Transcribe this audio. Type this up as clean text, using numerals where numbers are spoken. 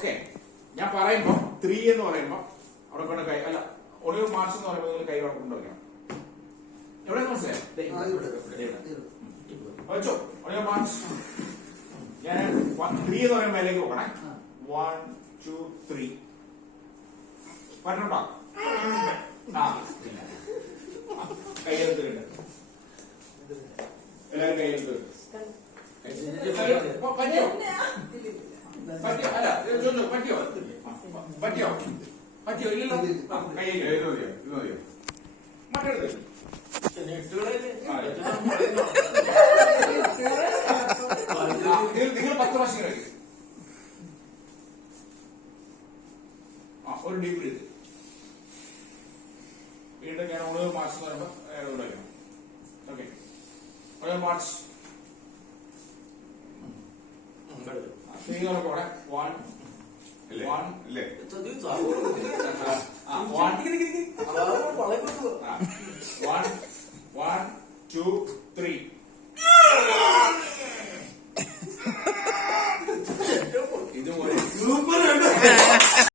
Okay, ഞാൻ പറയുമ്പോ 3 എന്ന് പറയുമ്പോ അവിടെ കൊണ്ട് കൈ അല്ല ഒളിവ് മാർച്ച് എന്ന് പറയുമ്പോൾ നിങ്ങൾ കൈ കൊണ്ടുവയ്ക്കണം. എവിടെ മനസ്സിലായോ? വെച്ചോ ഒളിവ് മാർച്ച്. ഞാൻ 3 എന്ന് പറയുമ്പോൾ മേലേക്ക് പോകണേ. 1 2 3 പറഞ്ഞോട്ടോ. കൈയെടുത്ത് എല്ലാവരും കൈയെടുത്ത് പറ്റിയോ? പറ്റിയോ? അല്ല പറ്റിയോ? പറ്റിയോ? പറ്റിയോ? ഇല്ലല്ലോ. കൈ മറ്റെടുത്ത് നിങ്ങൾ 10 പ്രാവശ്യം കഴിക്കും. ഒരു ഡീപ്പ് ബ്രീത്ത്. വീണ്ടും ഞാൻ ഒളിവ് മാർച്ച് എന്ന് പറയുമ്പോൾ കഴിക്കണം. ഓക്കെ, ഒളിവ് മാർച്ച്. കൂടെ 1 1 1 2 3